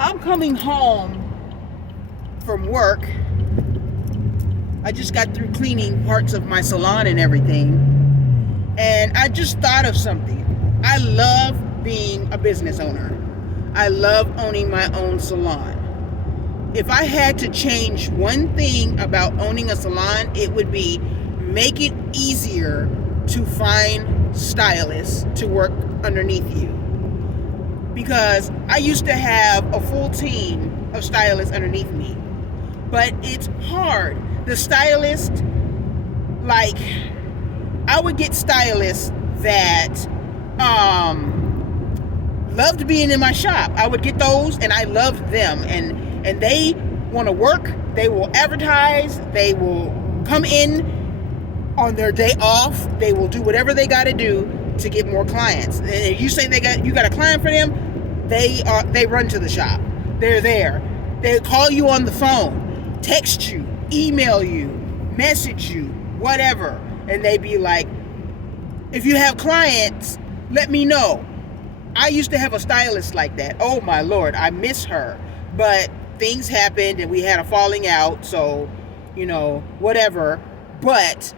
I'm coming home from work. I just got through cleaning parts of my salon and everything. And I just thought of something. I love being a business owner. I love owning my own salon. If I had to change one thing about owning a salon, it would be make it easier to find stylists to work underneath you. Because I used to have a full team of stylists underneath me. But it's hard. The stylist, like, I would get stylists that loved being in my shop. I would get those and I loved them. And they want to work. They will advertise. They will come in on their day off. They will do whatever they got to do to get more clients. And if you say you got a client for them, they run to the shop. They're there. They call you on the phone, text you, email you, message you, whatever. And they be like, if you have clients, let me know. I used to have a stylist like that. Oh my Lord, I miss her. But things happened and we had a falling out, so, whatever. But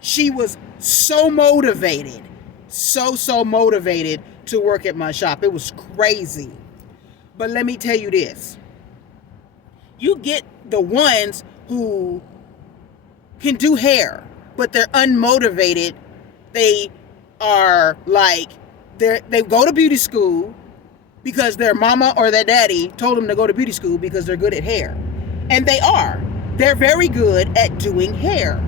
she was so motivated, so motivated to work at my shop. It was crazy. But let me tell you this. You get the ones who can do hair, but they're unmotivated. They are like, they go to beauty school because their mama or their daddy told them to go to beauty school because they're good at hair. And they are. They're very good at doing hair.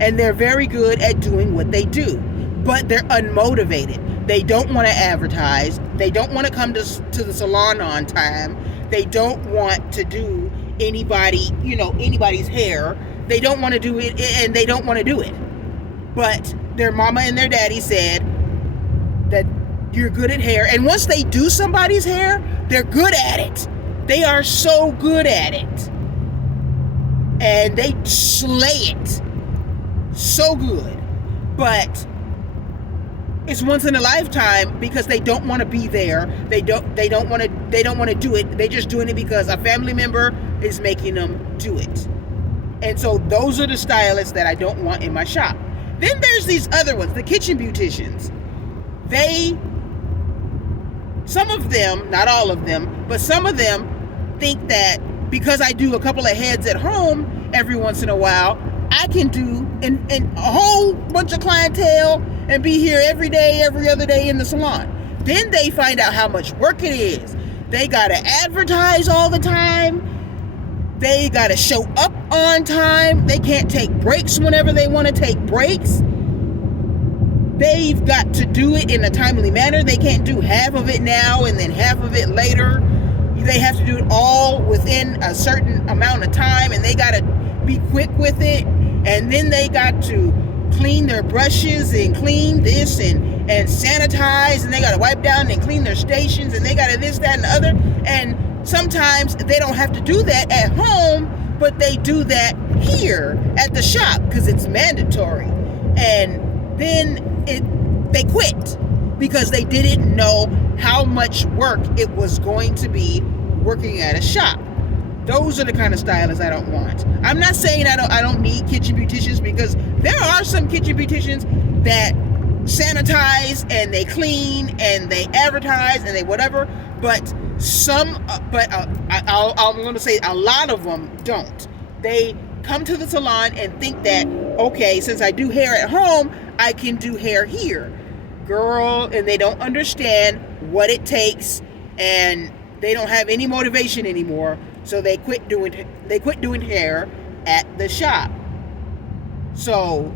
And they're very good at doing what they do. But they're unmotivated. They don't want to advertise. They don't want to come to the salon on time. They don't want to do anybody's hair. They don't want to do it, and they don't want to do it. But their mama and their daddy said that you're good at hair. And once they do somebody's hair, they're good at it. They are so good at it. And they slay it. So good. But it's once in a lifetime because they don't want to be there. They don't want to do it. They're just doing it because a family member is making them do it. And so those are the stylists that I don't want in my shop. Then there's these other ones, the kitchen beauticians. Some of them, not all of them, but some of them think that because I do a couple of heads at home every once in a while, I can do a whole bunch of clientele and be here every day, every other day in the salon. Then they find out how much work it is. They got to advertise all the time. They got to show up on time. They can't take breaks whenever they want to take breaks. They've got to do it in a timely manner. They can't do half of it now and then half of it later. They have to do it all within a certain amount of time, and they got to be quick with it. And then they got to clean their brushes and clean this and sanitize, and they got to wipe down and clean their stations, and they got to this, that, and the other. And sometimes they don't have to do that at home, but they do that here at the shop because it's mandatory. And then they quit because they didn't know how much work it was going to be working at a shop. Those are the kind of stylists I don't want. I'm not saying I don't need kitchen beauticians, because there are some kitchen beauticians that sanitize and they clean and they advertise and they whatever, but I'm going to say a lot of them don't. They come to the salon and think that, okay, since I do hair at home, I can do hair here. Girl, and they don't understand what it takes, and they don't have any motivation anymore, so they quit doing hair at the shop. So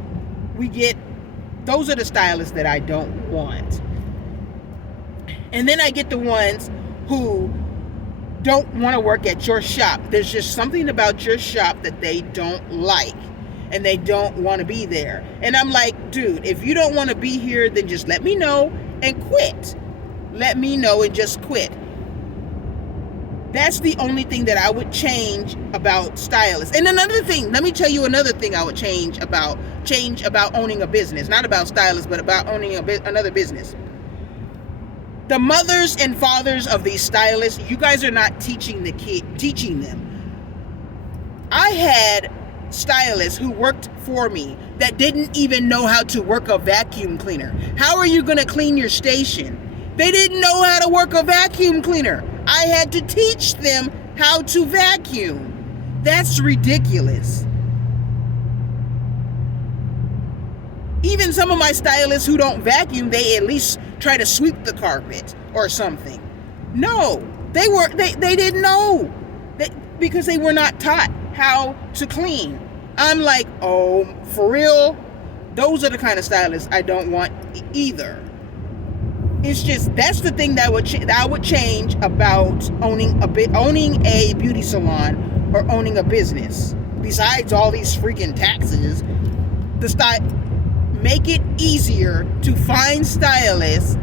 those are the stylists that I don't want. And then I get the ones who don't want to work at your shop. There's just something about your shop that they don't like, and they don't want to be there. And I'm like, dude, if you don't want to be here, then just let me know and quit. Let me know and just quit. That's the only thing that I would change about stylists. And another thing, let me tell you another thing I would change about owning a business. Not about stylists, but about owning another business. The mothers and fathers of these stylists, you guys are not teaching them. I had stylists who worked for me that didn't even know how to work a vacuum cleaner. How are you going to clean your station? They didn't know how to work a vacuum cleaner. I had to teach them how to vacuum. That's ridiculous. Even some of my stylists who don't vacuum, they at least try to sweep the carpet or something. No, they didn't know, because they were not taught how to clean. I'm like, oh, for real? Those are the kind of stylists I don't want either. It's just, that's the thing that I would change about owning a beauty salon or owning a business. Besides all these freaking taxes, make it easier to find stylists